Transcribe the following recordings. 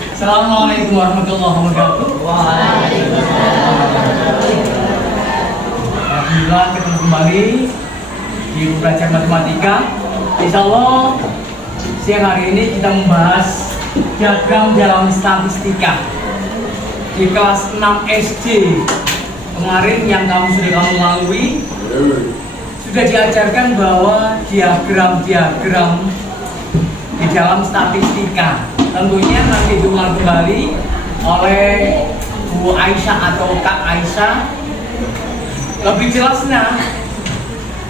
Assalamualaikum warahmatullahi wabarakatuh. Alhamdulillah ketemu kembali di belajar matematika. Insya Allah siang hari ini kita membahas diagram dalam statistika di kelas 6 SD. Kemarin yang sudah kamu lalui sudah diajarkan bahwa diagram-diagram di dalam statistika tentunya nanti diulang kembali oleh Bu Aisyah atau Kak Aisyah lebih jelasnya.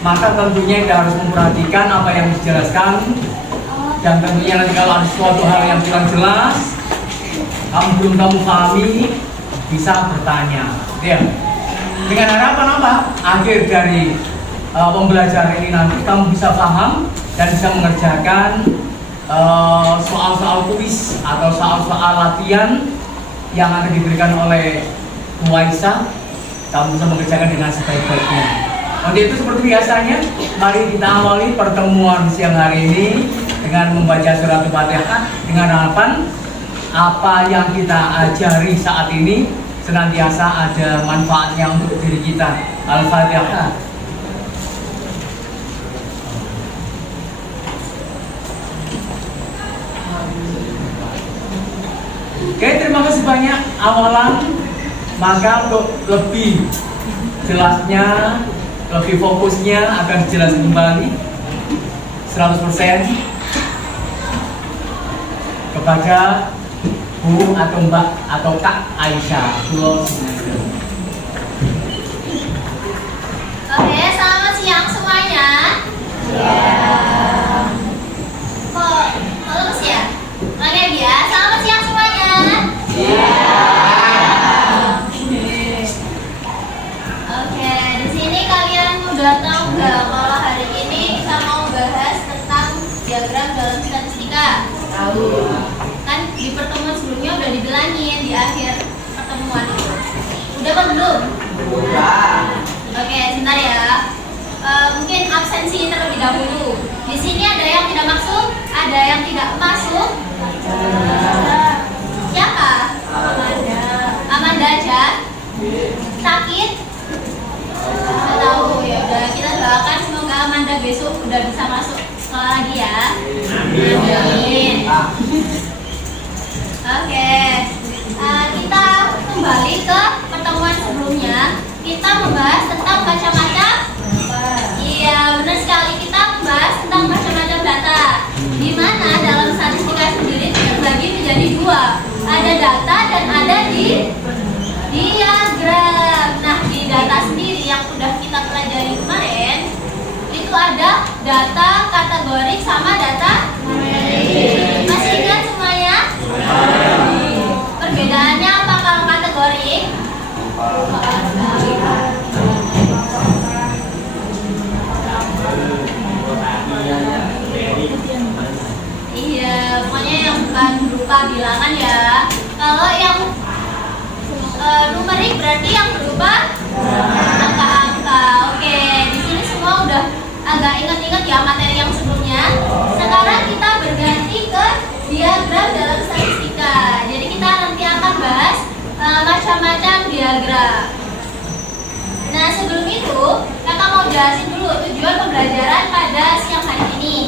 Maka tentunya kita harus memperhatikan apa yang dijelaskan, dan tentunya nanti kalau ada suatu hal yang kurang jelas, belum kamu pahami, bisa bertanya ya. Dengan harapan apa? Akhir dari pembelajaran ini nanti kamu bisa paham dan bisa mengerjakan soal-soal kuis atau soal-soal latihan yang akan diberikan oleh Bu Aisyah. Kamu bisa mengerjakan dengan sebaik-baiknya. Untuk itu seperti biasanya, mari kita awali pertemuan siang hari ini dengan membaca surat Al-Fatihah dengan harapan apa yang kita ajari saat ini senantiasa ada manfaatnya untuk diri kita. Al-Fatihah. Oke, terima kasih banyak awalan. Maka untuk lebih jelasnya, lebih fokusnya akan dijelaskan kembali 100% kepada Bu atau Mbak atau Kak Aisyah. Oke, selamat siang semuanya. Kok lemes ya? Oke ya, selamat siang semuanya. Oke, di sini kalian udah tahu nggak kalau hari ini kita mau bahas tentang diagram dalam statistika? Tahu. Kan di pertemuan sebelumnya udah dibilangin di akhir pertemuan itu. Udah apa belum? Udah. Oke, sebentar ya. Mungkin absensi terlebih dahulu. Di sini ada yang tidak masuk, ada yang tidak masuk. Siapa? Amanda. Amanda aja. Sakit? Nggak tahu. Ya udah, kita doakan semoga Amanda besok udah bisa masuk sekolah lagi ya. Amin. Oke. Kita kembali ke pertemuan sebelumnya. Kita membahas tentang macam-macam. Iya, benar sekali, kita membahas tentang macam-macam data. Di mana dalam statistika sendiri terbagi menjadi dua. Ada data dan ada di diagram. Nah, di data sendiri yang sudah kita pelajari kemarin itu ada data kategorik sama data numerik. Masih ingat semuanya? Perbedaannya apa kalau kategorik? Iya, pokoknya yang bukan berupa bilangan ya. Kalau yang numerik berarti yang berupa angka-angka. Oke, di sini semua udah agak ingat-ingat ya materi yang sebelumnya. Sekarang kita berganti ke diagram dalam statistika. Jadi kita nanti akan bahas macam-macam diagram. Nah, sebelum itu kakak mau jelasin dulu tujuan pembelajaran pada siang hari ini.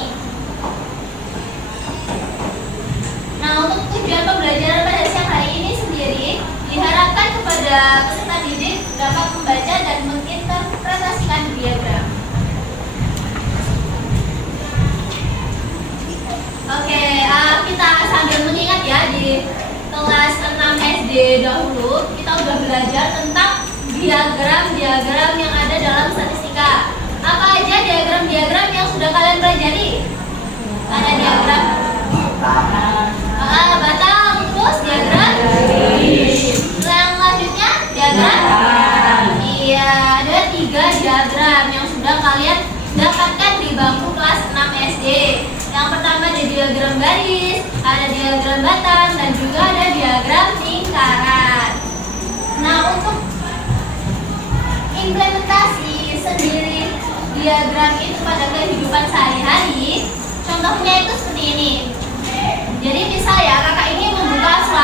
Nah, untuk tujuan pembelajaran pada siang hari ini sendiri diharapkan kepada peserta didik dapat membaca dan menginterpretasikan diagram. Oke, kita sambil mengingat ya, di kelas 6 SD dahulu kita udah belajar tentang diagram-diagram yang ada dalam statistika. Apa aja diagram-diagram yang sudah kalian pelajari? Ada diagram batang, terus diagram yang selanjutnya diagram. Iya, ada 3 diagram yang sudah kalian dapatkan di bangku kelas 6 SD. Yang pertama ada diagram garis, ada diagram batang, dan juga ada diagram lingkaran. Nah, untuk implementasi sendiri diagram itu pada kehidupan sehari-hari, contohnya itu seperti ini. Jadi misal ya, kakak ini membuka slide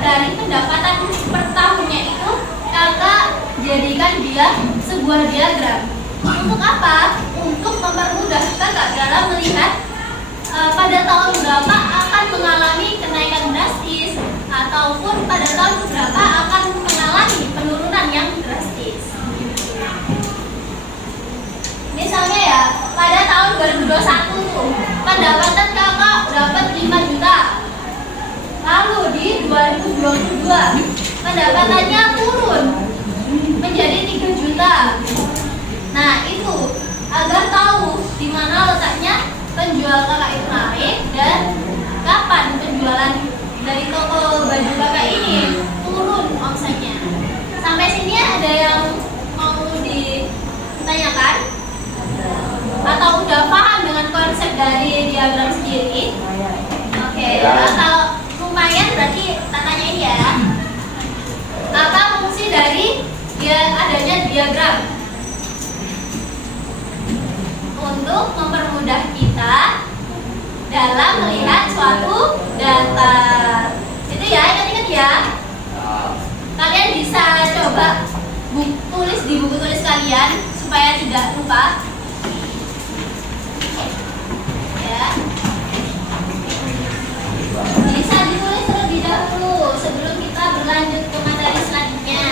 dari pendapatan per tahunnya itu kakak jadikan dia sebuah diagram. Untuk apa? Untuk mempermudah kakak dalam melihat pada tahun berapa akan mengalami kenaikan drastis ataupun pada tahun berapa akan mengalami penurunan yang drastis. Misalnya ya, pada tahun 2021 tuh pendapatan kakak dapat 5 juta. Lalu di 2022 pendapatannya turun menjadi 3 juta. Nah, itu agar tahu di mana letaknya penjual kakak itu naik dan kapan penjualan dari toko baju kakak ini turun omsetnya. Sampai sini ada yang mau ditanyakan? Atau udah paham dengan konsep dari diagram sendiri? Oke, kalau lumayan berarti tak tanyain ya. Apa fungsi dari adanya diagram? Untuk mempermudah kita dalam melihat suatu data. Itu ya, ingat-ingat ya. Kalian bisa coba tulis di buku tulis kalian supaya tidak lupa. Ya. Bisa ditulis terlebih dahulu sebelum kita berlanjut ke materi selanjutnya.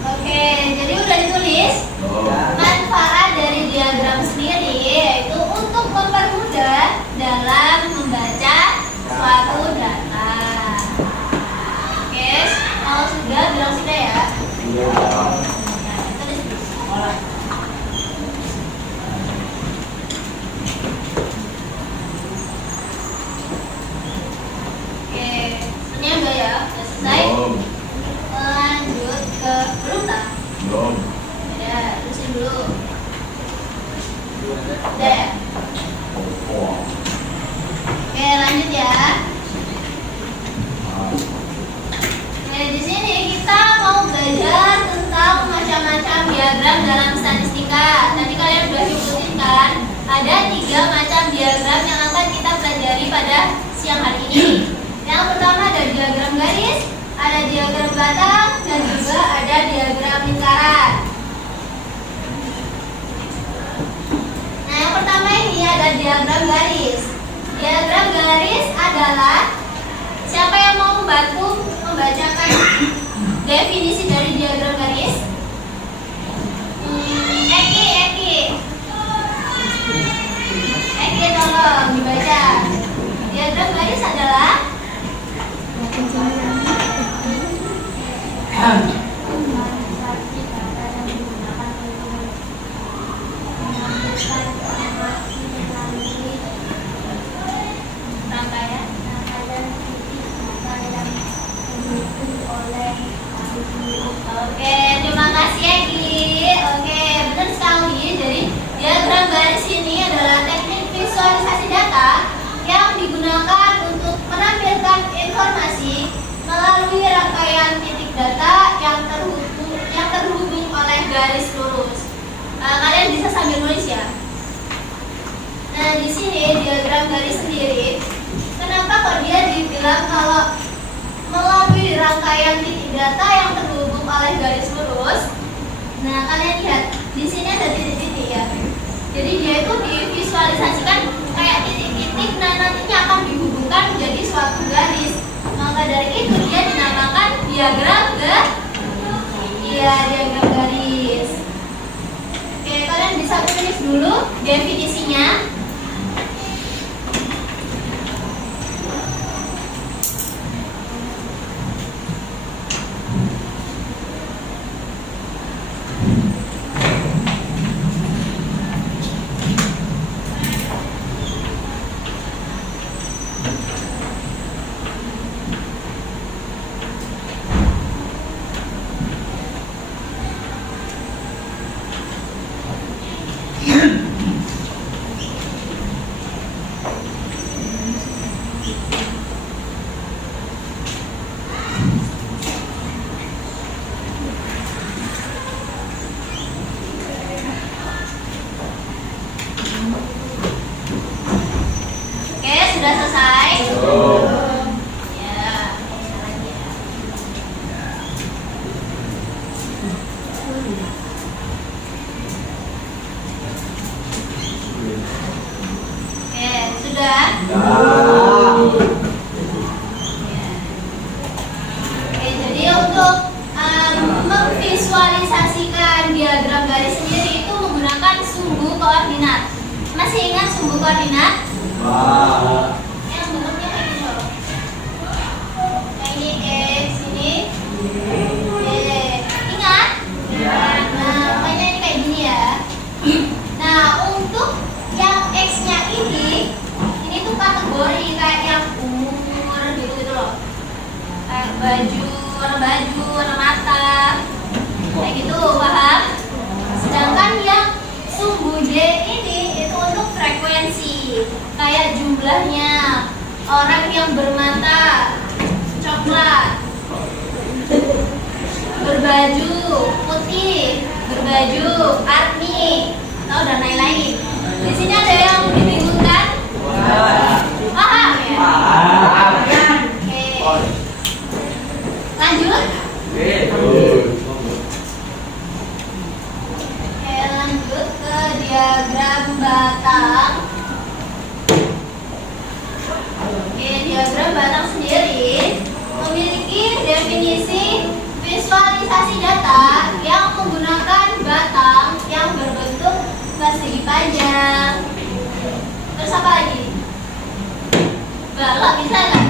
Oke, jadi udah ditulis. Manfaat dari diagram sendiri yaitu untuk mempermudah dalam membaca suatu data. Oke, kalau sudah bilang sudah ya. Tulis. Oke, sebenarnya udah ya, udah selesai. Lanjut ke belum tak? Belum. Ya, terusin dulu. Udah ya? Oke, lanjut ya. Oke, di sini kita mau belajar tentang macam-macam diagram dalam statistika. Tadi kalian udah ikutin kan? Ada 3 macam diagram yang akan kita pelajari pada siang hari ini. Yang pertama ada diagram garis, ada diagram batang, dan juga ada diagram lingkaran. Nah, yang pertama ini ada diagram garis. Diagram garis adalah, siapa yang mau membantu membacakan definisi dari diagram garis? Eki tolong dibaca. Diagram garis adalah Oke, terima kasih Eki. Oke, benar sekali. Jadi diagram garis ini adalah teknik visualisasi data yang digunakan untuk menampilkan informasi melalui rangkaian titik data yang terhubung oleh garis lurus. Kalian bisa sambil nulis ya. Nah, di sini diagram garis sendiri, kenapa kok dia dibilang kalau melalui rangkaian titik data yang terhubung oleh garis lurus? Nah, kalian lihat di sini ada titik-titik ya. Jadi dia itu divisualisasikan kayak titik-titik, nah nantinya akan dihubungkan menjadi suatu garis. Maka dari itu dia dinamakan diagram diagram garis. Oke, kalian bisa tulis dulu definisinya. Oke, sudah selesai. Ya, bisa lagi ya. Oke, sudah. Oke, jadi untuk memvisualisasikan diagram garis sendiri itu menggunakan sumbu koordinat. Masih ingat sumbu koordinat? Yang bentuknya kayak gini loh. Kayak ini, kayak sini. Ingat? Nah, makanya ini kayak gini ya. Nah, untuk yang X-nya ini tuh kategori kayak yang umur gitu loh. Kayak baju, warna mata. Kayak gitu, paham? Sedangkan yang sumbu D ini itu untuk frekuensi. Kayak jumlahnya, orang yang bermata coklat, berbaju putih, berbaju army, atau dan lain-lain. Di sini ada yang dibingungkan? Paham ya? Oke. Lanjut. Oke, lanjut ke diagram batang. Oke, diagram batang sendiri memiliki definisi visualisasi data yang menggunakan batang yang berbentuk persegi panjang. Terus apa lagi? Balok bisa nggak?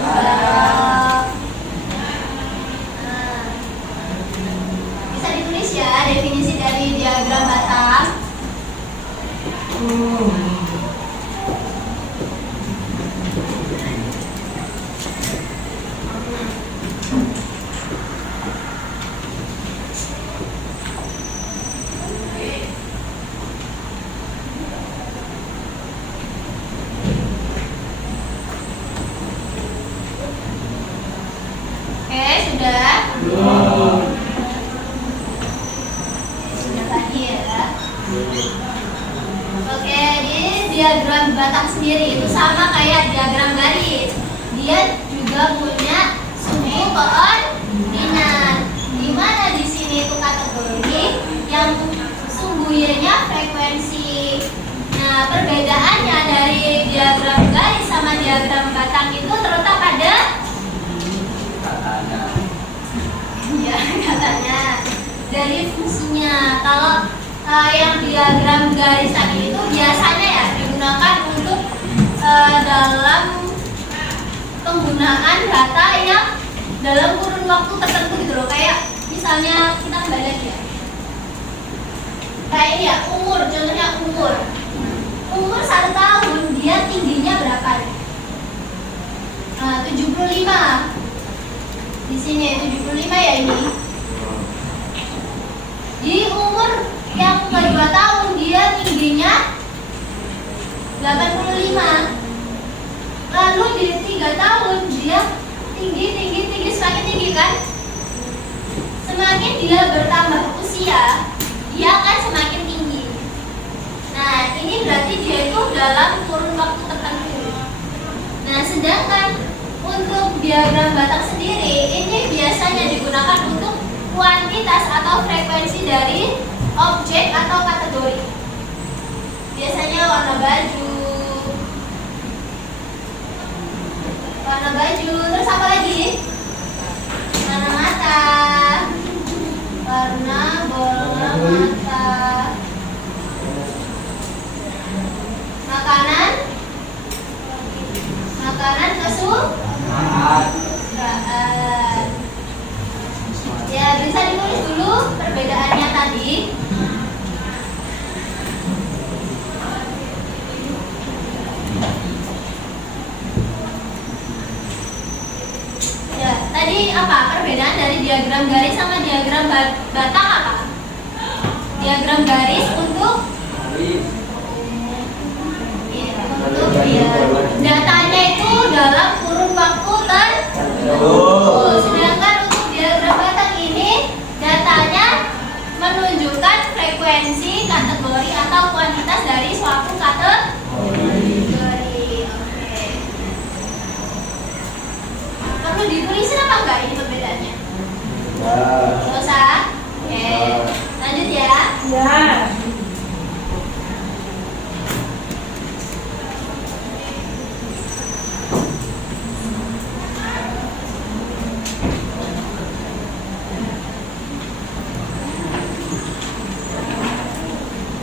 Balok. Nah, bisa ditulis ya definisi dari diagram batang. Oke, sudah. Sudah lagi ya. Oke, di diagram batang sendiri itu sama kayak diagram garis. Dia juga punya sumbu koordinat. Di mana di sini itu kategori, yang sumbu Y-nya frekuensi. Nah, perbedaannya dari diagram garis sama diagram batang itu terletak pada ya katanya dari fungsinya. Kalau yang diagram garis tadi itu biasanya ya digunakan untuk dalam penggunaan data yang dalam kurun waktu tertentu gitu loh. Kayak misalnya kita kembali lagi ya, kayak ini ya, umur. Contohnya umur 1 tahun, dia tingginya berapa? 75. Di sini 75 ya ini. Di umur yang ke-2 tahun dia tingginya 85. Lalu di 3 tahun dia tinggi semakin tinggi kan? Semakin dia bertambah usia, dia akan semakin tinggi. Nah, ini berarti dia itu dalam kurun waktu tertentu. Nah, sedangkan untuk diagram batang sendiri ini biasanya digunakan untuk kuantitas atau frekuensi dari objek atau kategori. Biasanya warna baju, terus apa lagi? apa? Perbedaan dari diagram garis sama diagram batang apa? Diagram garis untuk datanya itu dalam kurun waktu tertentu. Sedangkan untuk diagram batang ini datanya menunjukkan frekuensi, kategori atau kuantitas dari suatu kategori. Oke. Perlu ditulisin apa enggak ini perbedaannya? Nggak usah. Oke. Lanjut ya. Ya.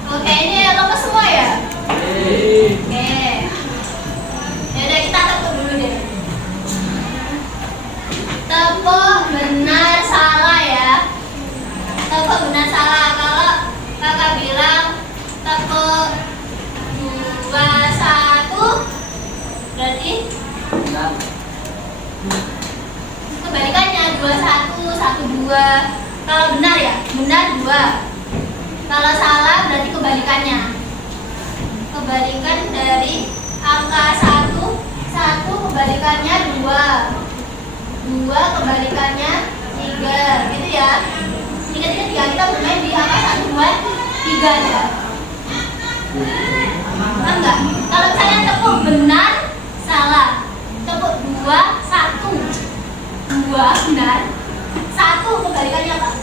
Oke, ini lepas semua ya? Oke. Yaudah, kita tepuk dulu deh. Tepuk benar salah ya. Tepuk benar salah. Kalau kakak bilang tepuk 2, 1, berarti kebalikannya 2, 1, 1, 2. Kalau benar ya, benar 2. Kalau salah berarti kebalikannya. Kebalikan dari angka 1, 1 kebalikannya 2. 2 kebalikannya 3. Gitu ya. Ingat-ingat ya, kita bermain di angka 1, 2, 3 aja. Paham nggak? Kalau misalnya tepuk benar, salah. Tepuk 2, 1. 2 benar. 1 kebalikannya apa?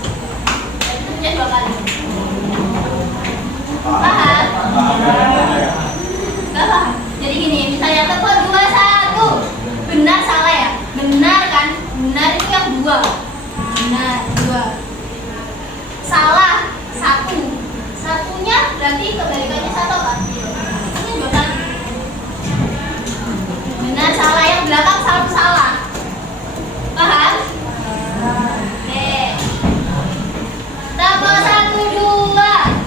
Jadi tepuknya 2 kali. Paham? Gak paham? Jadi gini, misalnya tepuk 2, 1. Benar salah ya? Benar kan? Benar itu yang 2. Benar, 2. Salah, 1. Satunya berarti kebalikannya 1 kan? Ini 2 kali. Benar salah, yang belakang selalu salah. Paham? Oke. Tepuk 1, 2.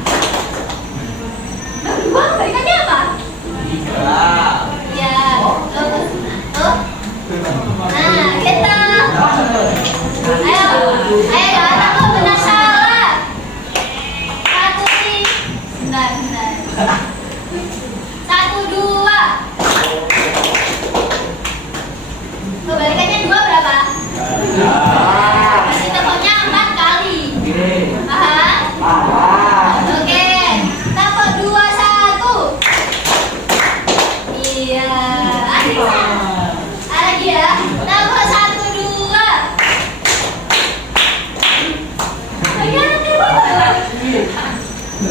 2 kebalikannya apa? Ya, tuh. Nah, kita. Ayo, tepuk benar salah. 1 sih. Bentar. 1, 2. Kebalikannya 2 berapa? Berarti tepuknya 4 kali. Paham? Oke. Tepuk 2, 1. Iya. Lagi ya. Tepuk 1, 2.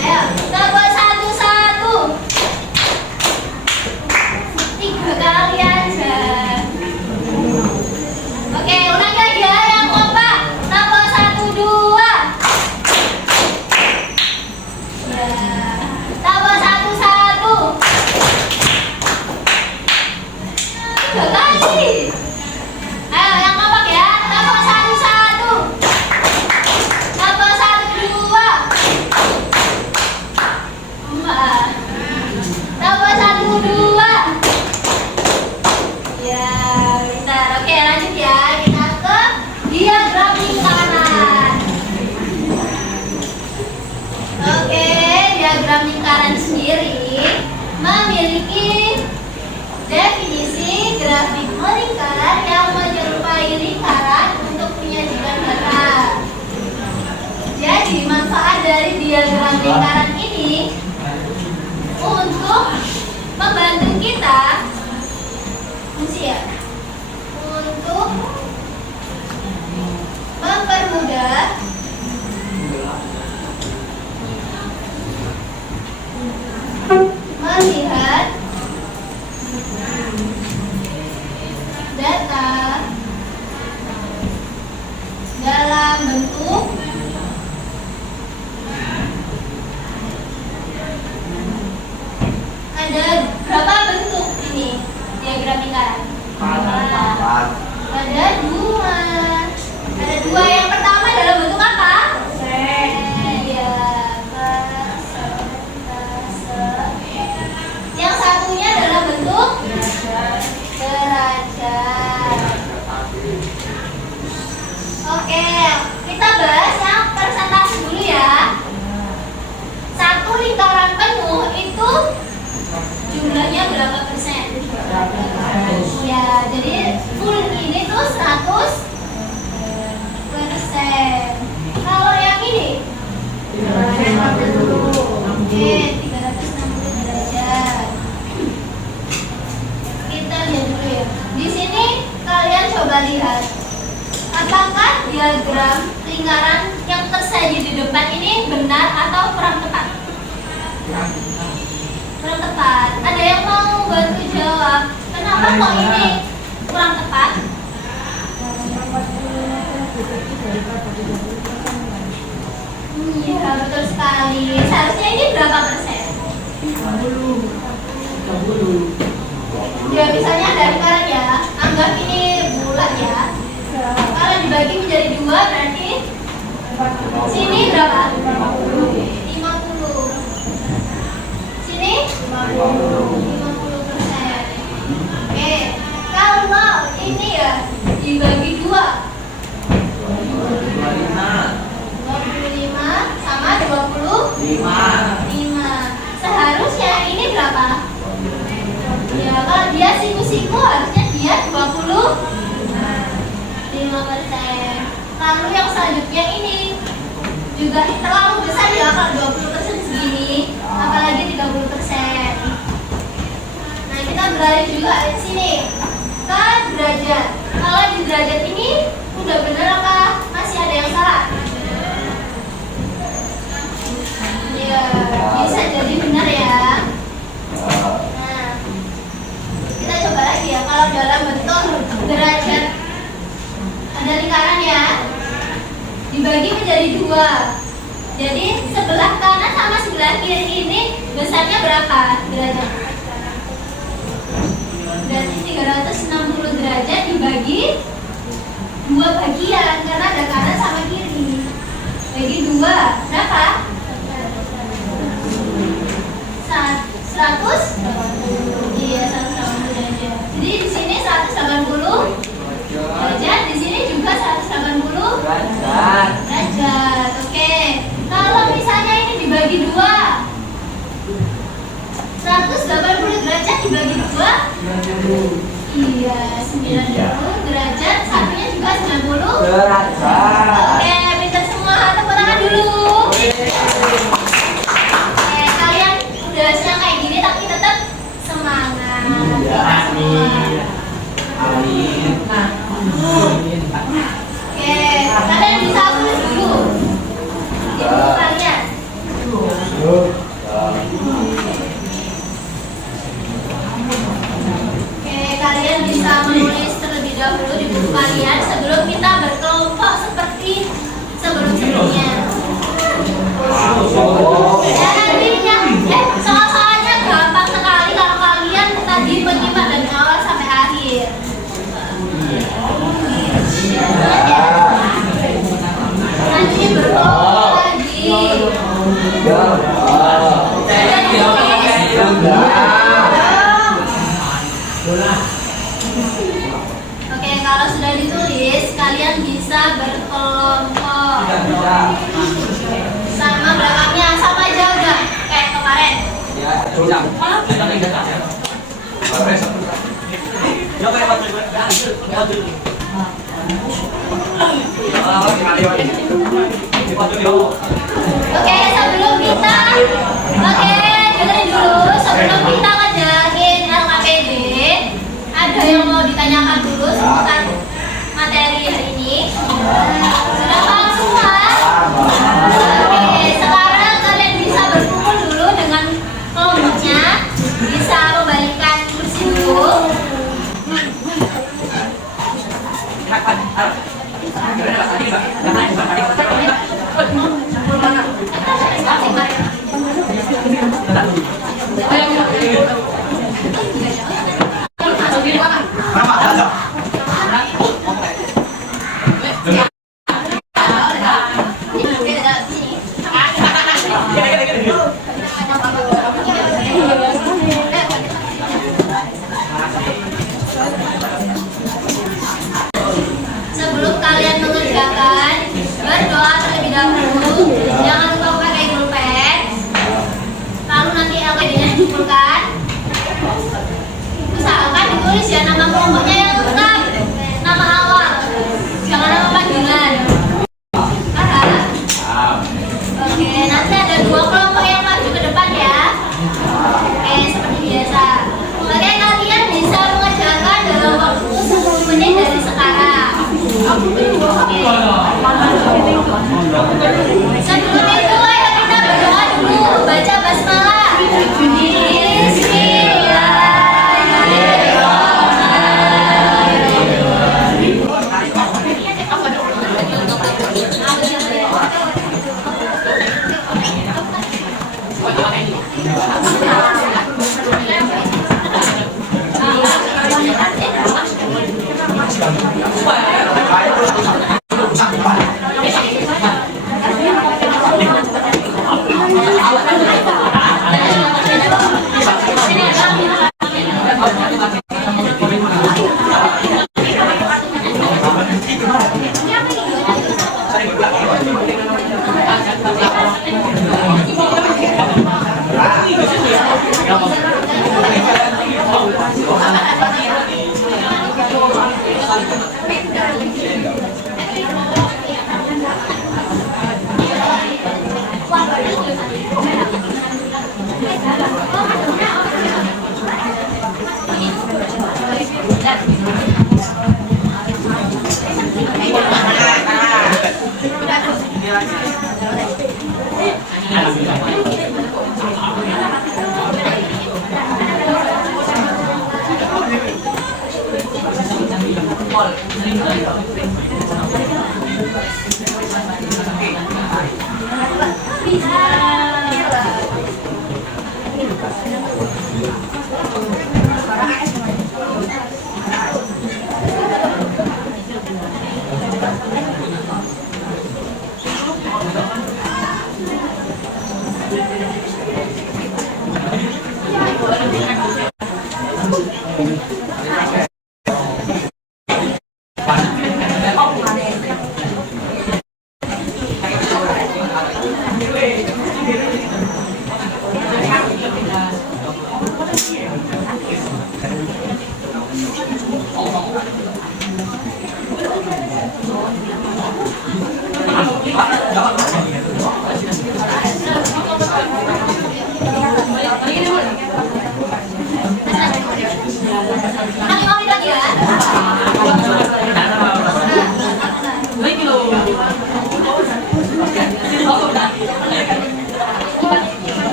Ayo, tepuk 1, 1. 3 kali aja. Oke, ulangi lagi ya yang kompak. Tepuk 1, 2. Ya. Tepuk 1, 1. 3 kali. Ayo yang kompak ya. Tepuk 1, 1. Tepuk 1, 2. 4. Tepuk 1, 2. Ya, bentar. Oke, lanjut ya. Kita ke diagram lingkaran. Oke, diagram lingkaran sendiri memiliki definisi grafik melingkar yang menyerupai lingkaran untuk penyajian data. Jadi, manfaat dari diagram lingkaran ini untuk membantu kita fungsi ya, untuk mempermudah melihat data dalam bentuk ada berapa bentuk ini diagram lingkaran? Ada 2. Ada 2. Yang pertama dalam bentuk apa? Ya, persentase. Yang satunya dalam bentuk derajat. lingkaran penuh itu jumlahnya berapa persen? Ya, jadi full ini tuh 100%. Kalau yang ini? Oke, 360 derajat. Kita lihat dulu ya. Di sini kalian coba lihat. Apakah diagram lingkaran yang tersaji di depan ini benar atau kurang tepat? Kurang tepat. Ada yang mau bantu jawab? Kenapa kok ini kurang tepat? Iya, betul sekali. Seharusnya ini berapa persen? 30. Ya, misalnya ada lingkaran ya. Anggap ini bulat ya. Kalau dibagi menjadi 2 berarti sini berapa? 50. Sini 50%. Oke, kalau ini ya dibagi 2 25 sama 25. Seharusnya ini berapa? Ya, kalau dia siku-siku harusnya dia 25%. Lalu yang selanjutnya ini juga terlalu besar ya, kalau 20% segini, apalagi 30%. Nah, kita beralih juga ke sini ke derajat. Kalau di derajat ini udah benar apa masih ada yang salah? Ya, bisa jadi benar ya. Nah, kita coba lagi ya. Kalau dalam bentuk derajat ada lingkaran ya, dibagi menjadi 2. Jadi sebelah kanan sama sebelah kiri ini besarnya berapa derajat? Berarti 360 derajat dibagi 2 bagian karena ada kanan sama kiri. Bagi 2 berapa? 100? Iya, 180 derajat. Jadi di sini 180 derajat, di sini juga 180 derajat. Oke. Kalau misalnya ini dibagi 2, 180 derajat dibagi 2, iya, 90 derajat, satunya juga 90 derajat. Oke, pintar semua, tepuk tangan dulu. Oke, kalian udah siang kayak gini tapi tetap semangat. Amin. Oke, kalian bisa tulis dulu di buku kalian. Oke, kalian bisa menulis terlebih dahulu di buku kalian sebelum kita berkelompok seperti sebelum-sebelumnya. Dan nantinya, soal-soalnya gampang sekali kalau kalian tadi menyimak dari awal sampai akhir. Nanti berkelompok lagi. Oke, kalau sudah ditulis, kalian bisa berkelompok. Sama belakangnya, sama aja udah kayak kemarin. Oke, sebelum kita dengerin dulu. Sebelum kita ngerjain LKPD, ada yang mau ditanyakan dulu seputar materi hari ini. Sudah paham semua? Oke, sekarang kalian bisa berkumpul dulu dengan kelompoknya. Bisa membalikkan kursi dulu. Masing-masing.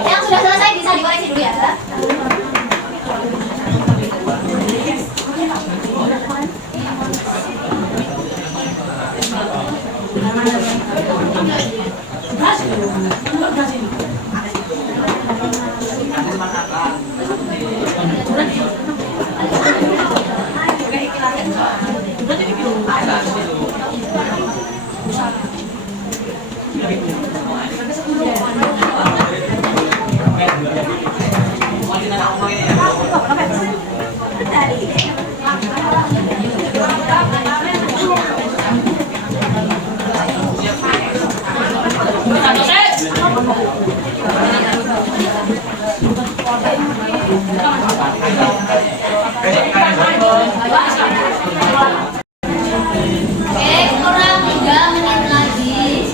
Yang sudah selesai bisa dikoreksi dulu ya. Oke, kurang 3 menit lagi.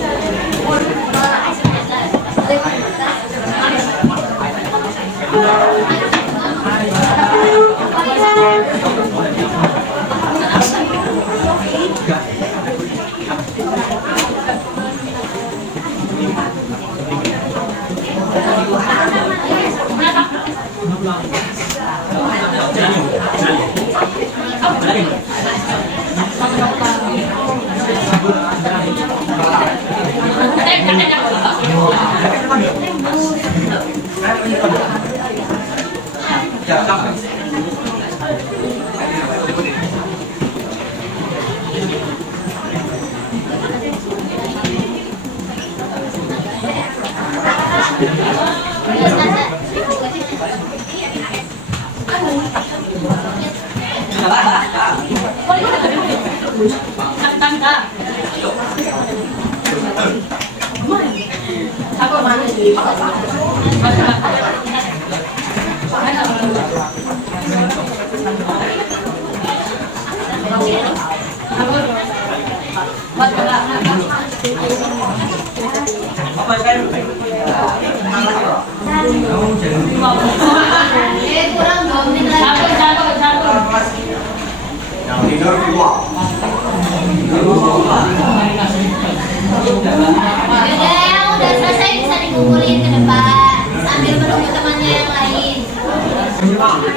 Kurang 2 menit lagi. Yaudah, yang udah selesai bisa dikumpulin ke depan sambil menunggu temannya yang lain. Pulang ya.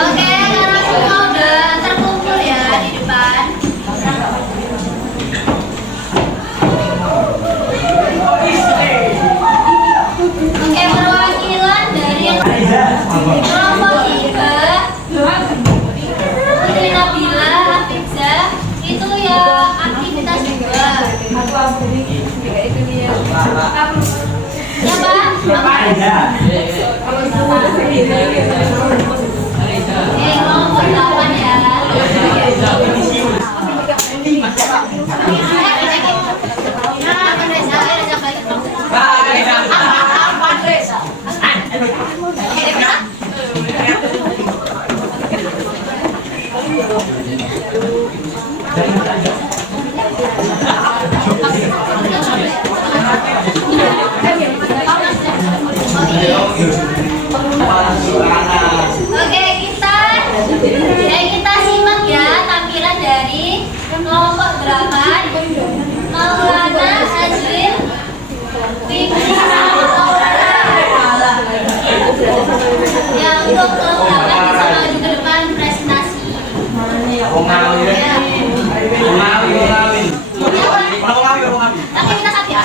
Oke, karena semua udah terkumpul ya di depan. Oke, perwakilan dari kelompok 3, Putri Nabila, Afifza, itu ya aktivitas 2. Ya Pak? Kelompok 8 ya. Oke, kita simak ya tampilan dari kelompok 8. Maulana Azril, Fikri, yang untuk kelompok 8 bisa maju ke depan presentasi. Tapi kita satu ya.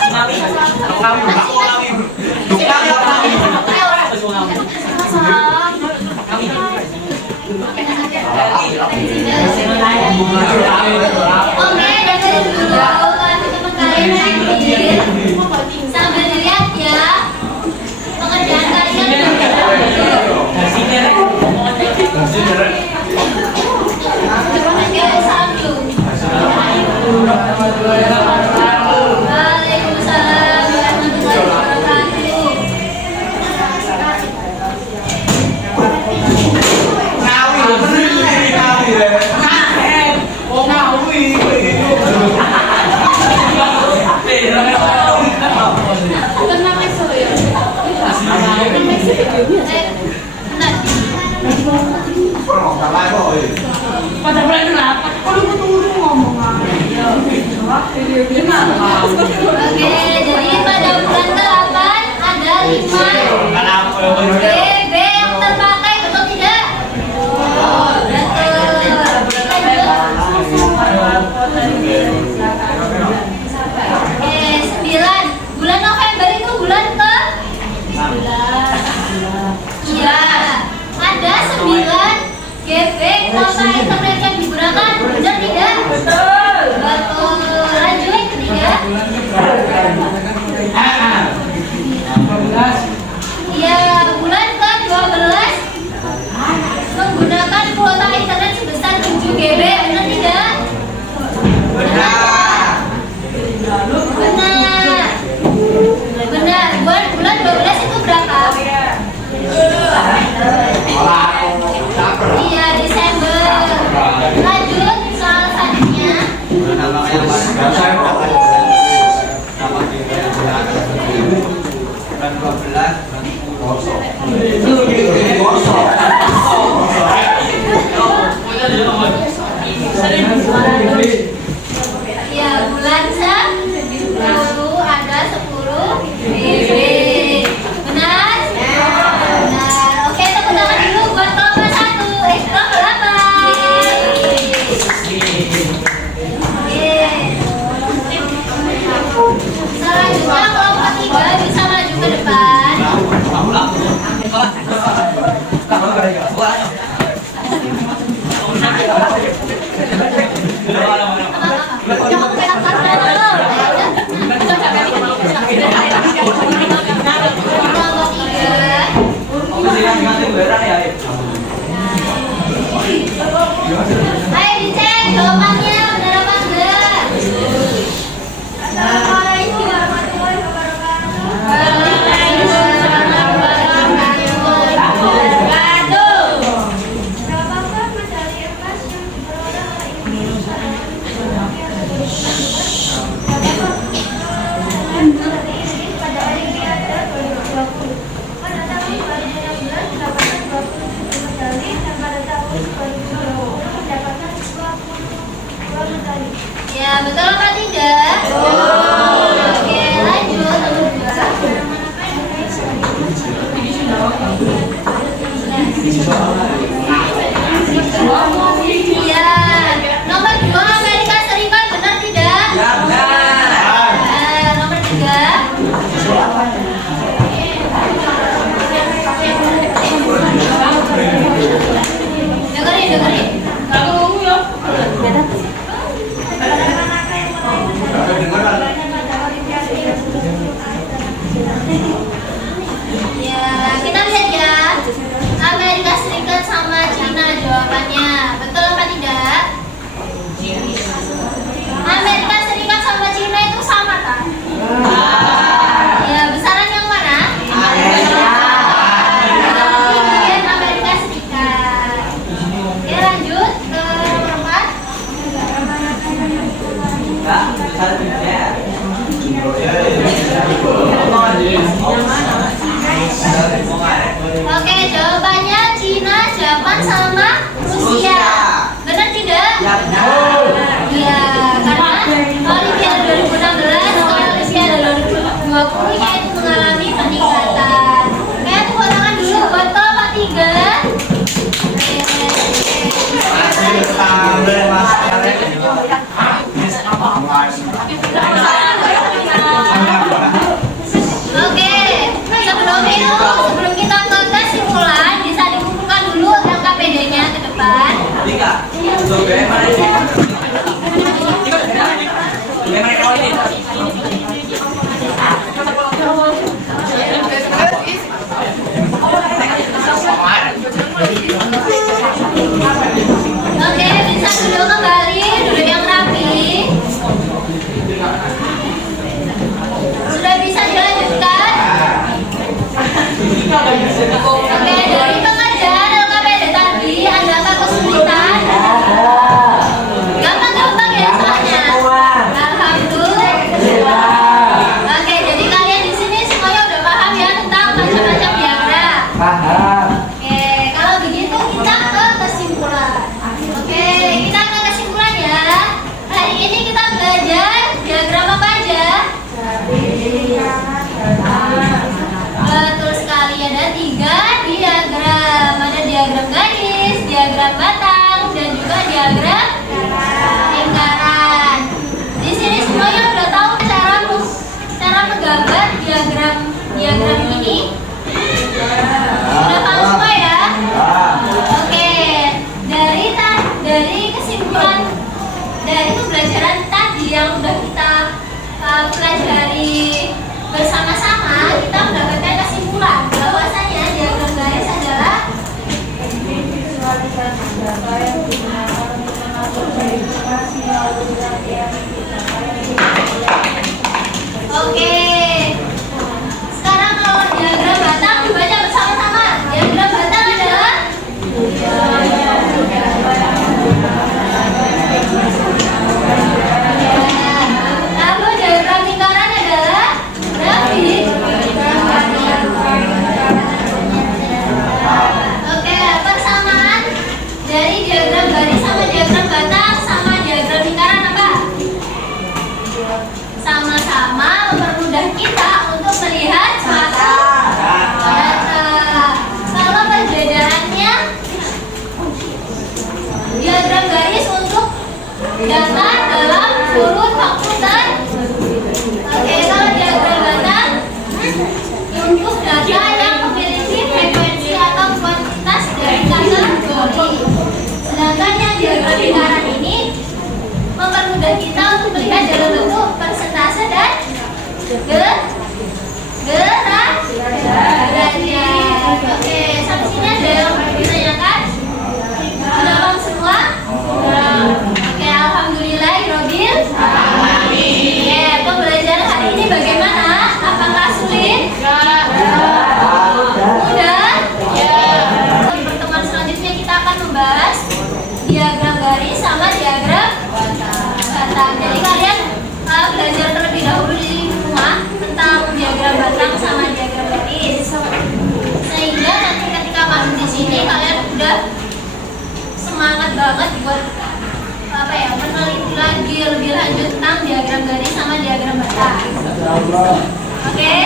Oke, dengerin dulu lagu teman kalian hadir. Sambil dilihat ya pekerjaan kalian. Oke, salam dulu. Waalaikumsalam warahmatullahi wabarakatuh. Oke, jadi pada bulan ke-8 ada 5 B yang terpakai, betul tidak? Oke, 9. Bulan November itu bulan ke? Iya. Ada 9 GB kuota internet yang digunakan, benar tidak? Betul. Lanjut, ketiga. Iya, bulan ke-12 menggunakan kuota internet sebesar 7 GB, benar tidak? Benar. Benar. Bulan 12 itu berapa? Iya, Desember. Lanjut, soal selanjutnya. Ya, bulan 10 ada 10, ekonominya itu mengalami peningkatan. Oke, tepuk tangan dulu buat Pak Tiga. Oke, sebelum kita ke kesimpulan, bisa dikumpulkan dulu angka PD-nya ke depan. Oke, bisa duduk kembali, duduk yang rapi. Sudah bisa dilanjutkan? Oke, dari pengajar LKPD tadi, adakah kesulitan? Gampang-gampang ya soalnya. Alhamdulillah. Oke, jadi kalian di sini semuanya udah paham ya tentang macam-macam diagram. Paham. Oke, kalau begitu kita ke kesimpulan. Oke, kita ke kesimpulan ya. Hari ini kita belajar diagram apa aja? Betul sekali, ada 3 diagram. Ada diagram garis, diagram batang, dan juga diagram lingkaran. Di sini semuanya udah tahu cara menggambar diagram ini. Sudah tahu semua ya? Oke, dari kesimpulan dari pembelajaran tadi yang udah kita pelajari bersama-sama, kita mendapatkan kesimpulan bahwasanya diagram garis adalah oke. Sekarang kalau diagram batang dibaca bersama-sama. Diagram batang adalah lalu diagram lingkaran adalah grafik. Oke, persamaan dari diagram garis sama diagram batang sama diagram lingkaran apa? Sama-sama mempermudah kita untuk melihat suatu data. Kalau perbedaannya, diagram garis untuk data dalam kurun waktu dan oke, kalau diagram batang untuk data yang memiliki frekuensi atau kuantitas dari kategori. Sedangkan yang diagram lingkaran ini mempermudah kita untuk melihat dalam bentuk persentase dan derajat. Oke, sampai sini ada yang ditanyakan? Sudah paham semua? Oke, alhamdulillah, Robil. Oke, pembelajaran hari ini bagaimana? Apakah sulit? Mudah? Di pertemuan selanjutnya kita akan membahas diagram garis sama diagram batang. Jadi kalian belajar terlebih dahulu di rumah tentang diagram batang sama diagram garis. Sehingga nanti ketika masuk di sini kalian udah semangat banget buat meneliti lagi lebih lanjut tentang diagram garis sama diagram batang. Oke?